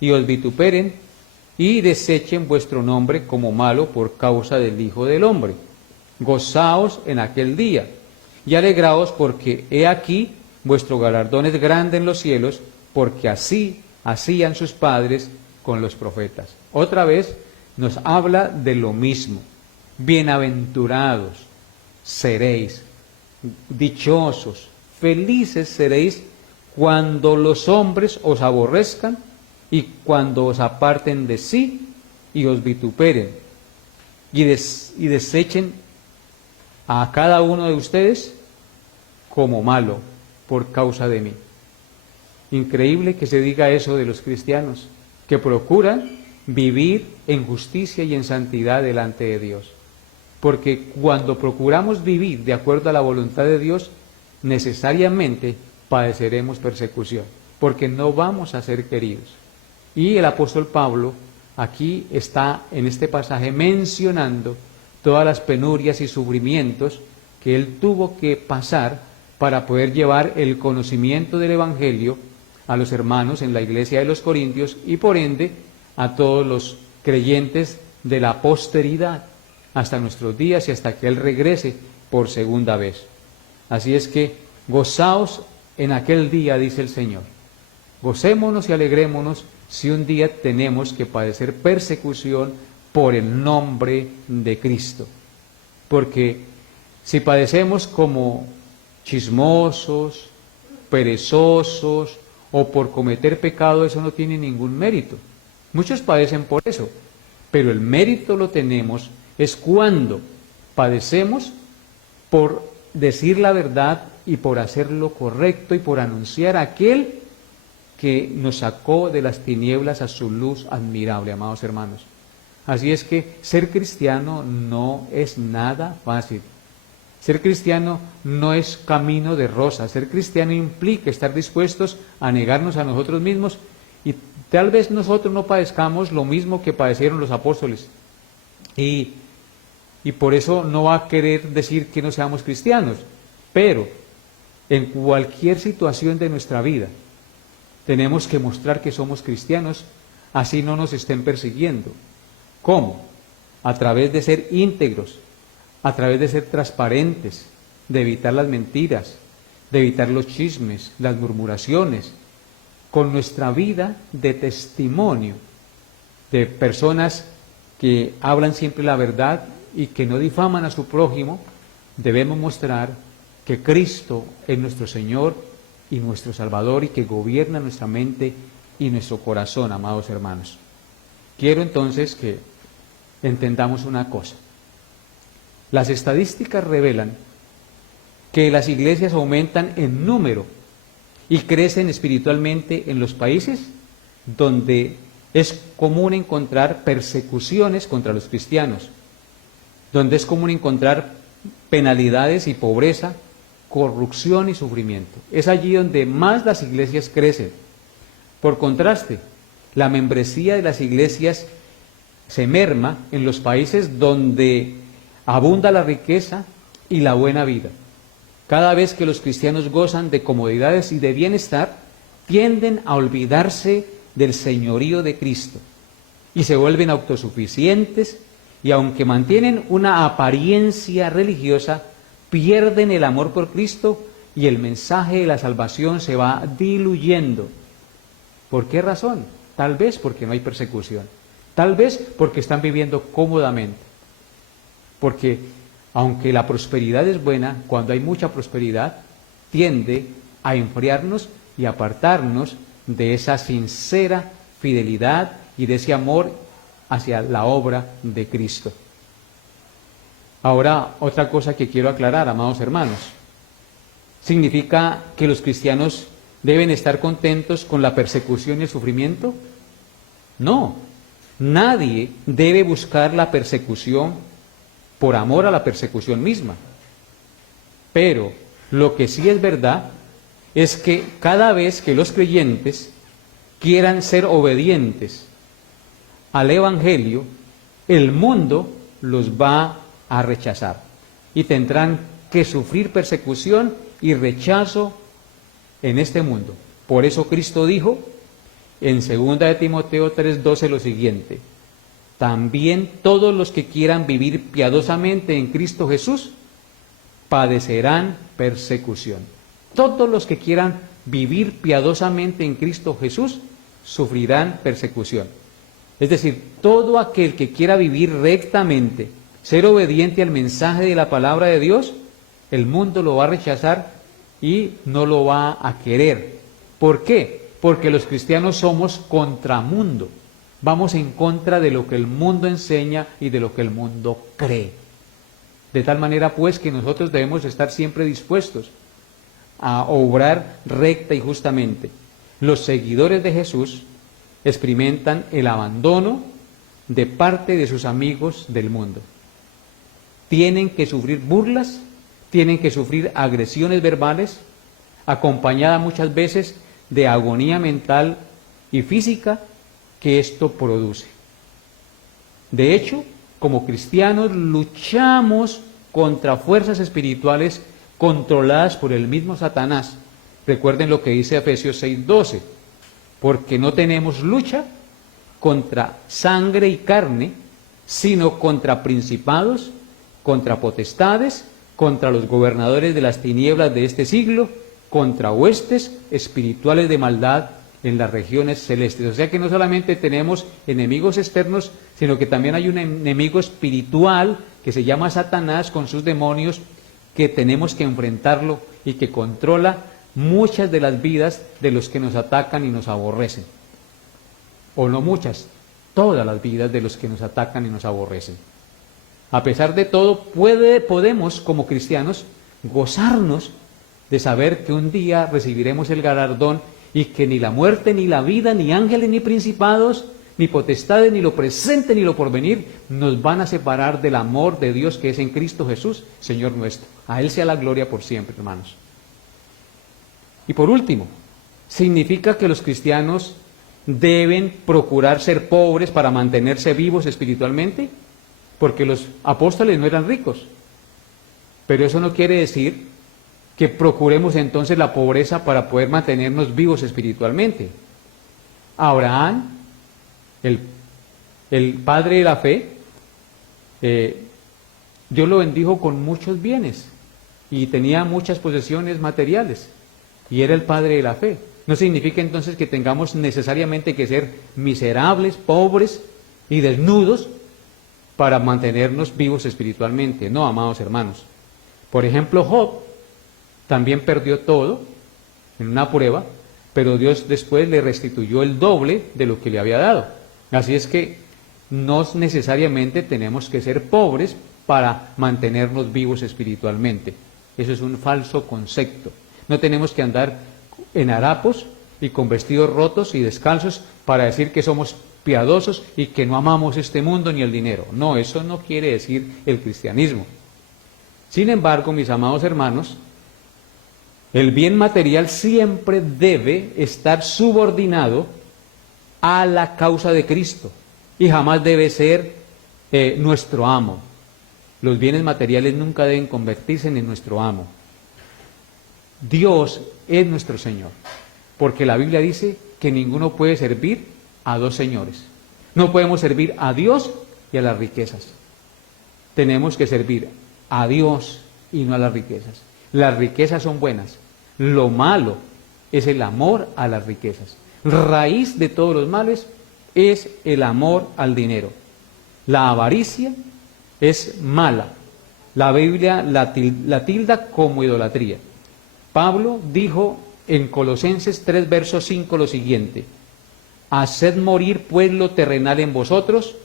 y os vituperen, y desechen vuestro nombre como malo por causa del Hijo del Hombre. Gozaos en aquel día, y alegraos, porque he aquí vuestro galardón es grande en los cielos, porque así hacían sus padres con los profetas. Otra vez nos habla de lo mismo. Bienaventurados seréis, dichosos, felices seréis cuando los hombres os aborrezcan y cuando os aparten de sí y os vituperen y desechen a cada uno de ustedes como malo por causa de mí. Increíble que se diga eso de los cristianos, que procuran vivir en justicia y en santidad delante de Dios. Porque cuando procuramos vivir de acuerdo a la voluntad de Dios, necesariamente padeceremos persecución, porque no vamos a ser queridos. Y el apóstol Pablo aquí está en este pasaje mencionando todas las penurias y sufrimientos que él tuvo que pasar para poder llevar el conocimiento del Evangelio a los hermanos en la iglesia de los Corintios y por ende a todos los creyentes de la posteridad hasta nuestros días y hasta que Él regrese por segunda vez. Así es que gozaos en aquel día, dice el Señor. Gocémonos y alegrémonos si un día tenemos que padecer persecución por el nombre de Cristo. Porque si padecemos como chismosos, perezosos o por cometer pecado, eso no tiene ningún mérito. Muchos padecen por eso, pero el mérito lo tenemos es cuando padecemos por decir la verdad y por hacer lo correcto y por anunciar a aquel que nos sacó de las tinieblas a su luz admirable, amados hermanos. Así es que ser cristiano no es nada fácil. Ser cristiano no es camino de rosas. Ser cristiano implica estar dispuestos a negarnos a nosotros mismos, y tal vez nosotros no padezcamos lo mismo que padecieron los apóstoles. Y por eso no va a querer decir que no seamos cristianos, pero en cualquier situación de nuestra vida tenemos que mostrar que somos cristianos, así no nos estén persiguiendo. ¿Cómo? A través de ser íntegros, a través de ser transparentes, de evitar las mentiras, de evitar los chismes, las murmuraciones, con nuestra vida de testimonio de personas que hablan siempre la verdad y que no difaman a su prójimo. Debemos mostrar que Cristo es nuestro Señor y nuestro Salvador y que gobierna nuestra mente y nuestro corazón, amados hermanos. Quiero entonces que entendamos una cosa. Las estadísticas revelan que las iglesias aumentan en número y crecen espiritualmente en los países donde es común encontrar persecuciones contra los cristianos, donde es común encontrar penalidades y pobreza, corrupción y sufrimiento. Es allí donde más las iglesias crecen. Por contraste, la membresía de las iglesias se merma en los países donde abunda la riqueza y la buena vida. Cada vez que los cristianos gozan de comodidades y de bienestar, tienden a olvidarse del señorío de Cristo y se vuelven autosuficientes, y aunque mantienen una apariencia religiosa, pierden el amor por Cristo y el mensaje de la salvación se va diluyendo. ¿Por qué razón? Tal vez porque no hay persecución, tal vez porque están viviendo cómodamente. Porque aunque la prosperidad es buena, cuando hay mucha prosperidad, tiende a enfriarnos y apartarnos de esa sincera fidelidad y de ese amor hacia la obra de Cristo. Ahora, otra cosa que quiero aclarar, amados hermanos. ¿Significa que los cristianos deben estar contentos con la persecución y el sufrimiento? No, nadie debe buscar la persecución por amor a la persecución misma. Pero lo que sí es verdad es que cada vez que los creyentes quieran ser obedientes al Evangelio, el mundo los va a rechazar y tendrán que sufrir persecución y rechazo en este mundo. Por eso Cristo dijo en 2 de Timoteo 3:12 lo siguiente: también todos los que quieran vivir piadosamente en Cristo Jesús padecerán persecución. Todos los que quieran vivir piadosamente en Cristo Jesús sufrirán persecución. Es decir, todo aquel que quiera vivir rectamente, ser obediente al mensaje de la palabra de Dios, el mundo lo va a rechazar y no lo va a querer. ¿Por qué? Porque los cristianos somos contramundo. Vamos en contra de lo que el mundo enseña y de lo que el mundo cree. De tal manera pues que nosotros debemos estar siempre dispuestos a obrar recta y justamente. Los seguidores de Jesús experimentan el abandono de parte de sus amigos del mundo. Tienen que sufrir burlas, tienen que sufrir agresiones verbales, acompañada muchas veces de agonía mental y física que esto produce. De hecho, como cristianos luchamos contra fuerzas espirituales controladas por el mismo Satanás. Recuerden lo que dice Efesios 6:12, porque no tenemos lucha contra sangre y carne, sino contra principados, contra potestades, contra los gobernadores de las tinieblas de este siglo, contra huestes espirituales de maldad en las regiones celestes. O sea que no solamente tenemos enemigos externos, sino que también hay un enemigo espiritual que se llama Satanás con sus demonios, que tenemos que enfrentarlo y que controla muchas de las vidas de los que nos atacan y nos aborrecen. O no muchas, todas las vidas de los que nos atacan y nos aborrecen. A pesar de todo, podemos como cristianos gozarnos de saber que un día recibiremos el galardón y que ni la muerte, ni la vida, ni ángeles, ni principados, ni potestades, ni lo presente, ni lo porvenir, nos van a separar del amor de Dios que es en Cristo Jesús, Señor nuestro. A Él sea la gloria por siempre, hermanos. Y por último, significa que los cristianos deben procurar ser pobres para mantenerse vivos espiritualmente, porque los apóstoles no eran ricos. Pero eso no quiere decir que procuremos entonces la pobreza para poder mantenernos vivos espiritualmente. Abraham, el padre de la fe, Dios lo bendijo con muchos bienes y tenía muchas posesiones materiales y era el padre de la fe. No significa entonces que tengamos necesariamente que ser miserables, pobres y desnudos para mantenernos vivos espiritualmente. No, amados hermanos. Por ejemplo, Job también perdió todo en una prueba, pero Dios después le restituyó el doble de lo que le había dado. Así es que no necesariamente tenemos que ser pobres para mantenernos vivos espiritualmente. Eso es un falso concepto. No tenemos que andar en harapos y con vestidos rotos y descalzos para decir que somos piadosos y que no amamos este mundo ni el dinero. No, eso no quiere decir el cristianismo. Sin embargo, mis amados hermanos, el bien material siempre debe estar subordinado a la causa de Cristo y jamás debe ser nuestro amo. Los bienes materiales nunca deben convertirse en nuestro amo. Dios es nuestro Señor, porque la Biblia dice que ninguno puede servir a dos señores. No podemos servir a Dios y a las riquezas. Tenemos que servir a Dios y no a las riquezas. Las riquezas son buenas. Lo malo es el amor a las riquezas. Raíz de todos los males es el amor al dinero. La avaricia es mala. La Biblia la tilda como idolatría. Pablo dijo en Colosenses 3, verso 5 lo siguiente: haced morir pues lo terrenal en vosotros,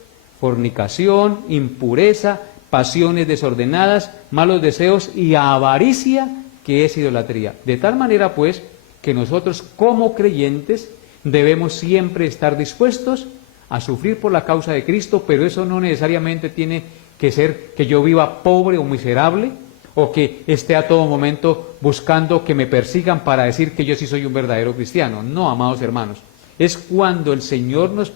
fornicación, impureza, pasiones desordenadas, malos deseos y avaricia, que es idolatría. De tal manera pues que nosotros como creyentes debemos siempre estar dispuestos a sufrir por la causa de Cristo, pero eso no necesariamente tiene que ser que yo viva pobre o miserable, o que esté a todo momento buscando que me persigan para decir que yo sí soy un verdadero cristiano. No, amados hermanos, es cuando el Señor nos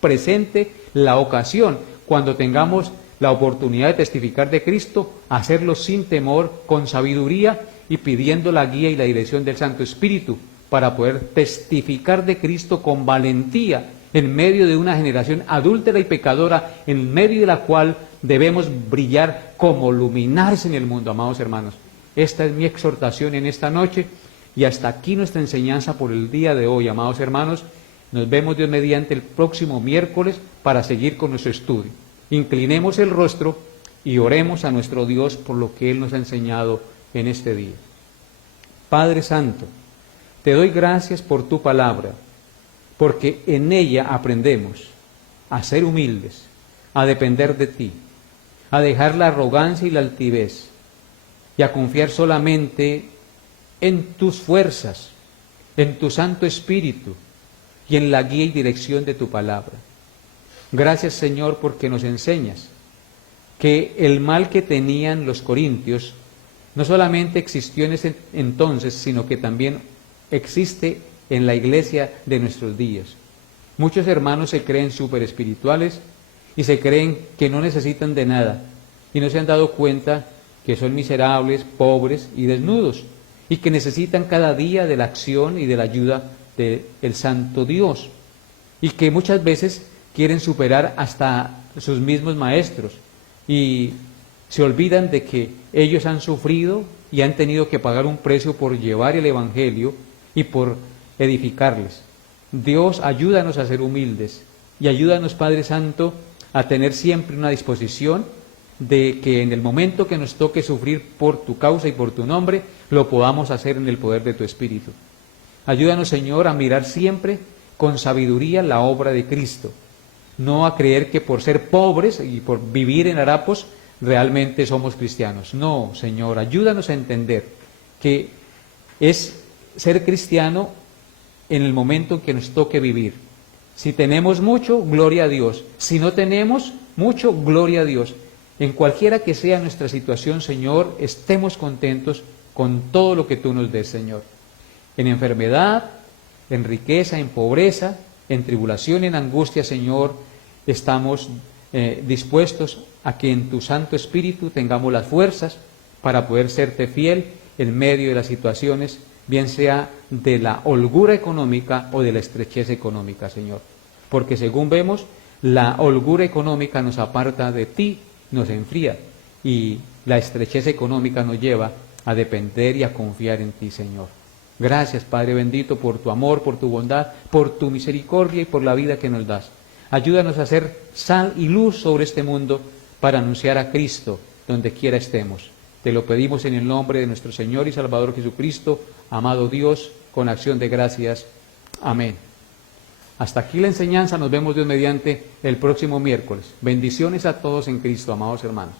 presente la ocasión, cuando tengamos la oportunidad de testificar de Cristo, hacerlo sin temor, con sabiduría y pidiendo la guía y la dirección del Santo Espíritu para poder testificar de Cristo con valentía en medio de una generación adúltera y pecadora, en medio de la cual debemos brillar como luminares en el mundo, amados hermanos. Esta es mi exhortación en esta noche y hasta aquí nuestra enseñanza por el día de hoy, amados hermanos. Nos vemos Dios mediante el próximo miércoles para seguir con nuestro estudio. Inclinemos el rostro y oremos a nuestro Dios por lo que Él nos ha enseñado en este día. Padre Santo, te doy gracias por tu palabra, porque en ella aprendemos a ser humildes, a depender de ti, a dejar la arrogancia y la altivez y a confiar solamente en tus fuerzas, en tu Santo Espíritu y en la guía y dirección de tu palabra. Gracias, Señor, porque nos enseñas que el mal que tenían los corintios no solamente existió en ese entonces, sino que también existe en la iglesia de nuestros días. Muchos hermanos se creen súper espirituales y se creen que no necesitan de nada y no se han dado cuenta que son miserables, pobres y desnudos y que necesitan cada día de la acción y de la ayuda del Santo Dios y que muchas veces quieren superar hasta sus mismos maestros y se olvidan de que ellos han sufrido y han tenido que pagar un precio por llevar el Evangelio y por edificarles. Dios, ayúdanos a ser humildes y ayúdanos, Padre Santo, a tener siempre una disposición de que en el momento que nos toque sufrir por tu causa y por tu nombre, lo podamos hacer en el poder de tu Espíritu. Ayúdanos, Señor, a mirar siempre con sabiduría la obra de Cristo, no a creer que por ser pobres y por vivir en harapos realmente somos cristianos. No, Señor, ayúdanos a entender que es ser cristiano en el momento en que nos toque vivir. Si tenemos mucho, gloria a Dios. Si no tenemos mucho, gloria a Dios. En cualquiera que sea nuestra situación, Señor, estemos contentos con todo lo que tú nos des, Señor. En enfermedad, en riqueza, en pobreza, en tribulación, en angustia, Señor, estamos dispuestos a que en tu Santo Espíritu tengamos las fuerzas para poder serte fiel en medio de las situaciones, bien sea de la holgura económica o de la estrechez económica, Señor. Porque según vemos, la holgura económica nos aparta de ti, nos enfría, y la estrechez económica nos lleva a depender y a confiar en ti, Señor. Gracias, Padre bendito, por tu amor, por tu bondad, por tu misericordia y por la vida que nos das. Ayúdanos a ser sal y luz sobre este mundo para anunciar a Cristo donde quiera estemos. Te lo pedimos en el nombre de nuestro Señor y Salvador Jesucristo, amado Dios, con acción de gracias. Amén. Hasta aquí la enseñanza, nos vemos Dios mediante el próximo miércoles. Bendiciones a todos en Cristo, amados hermanos.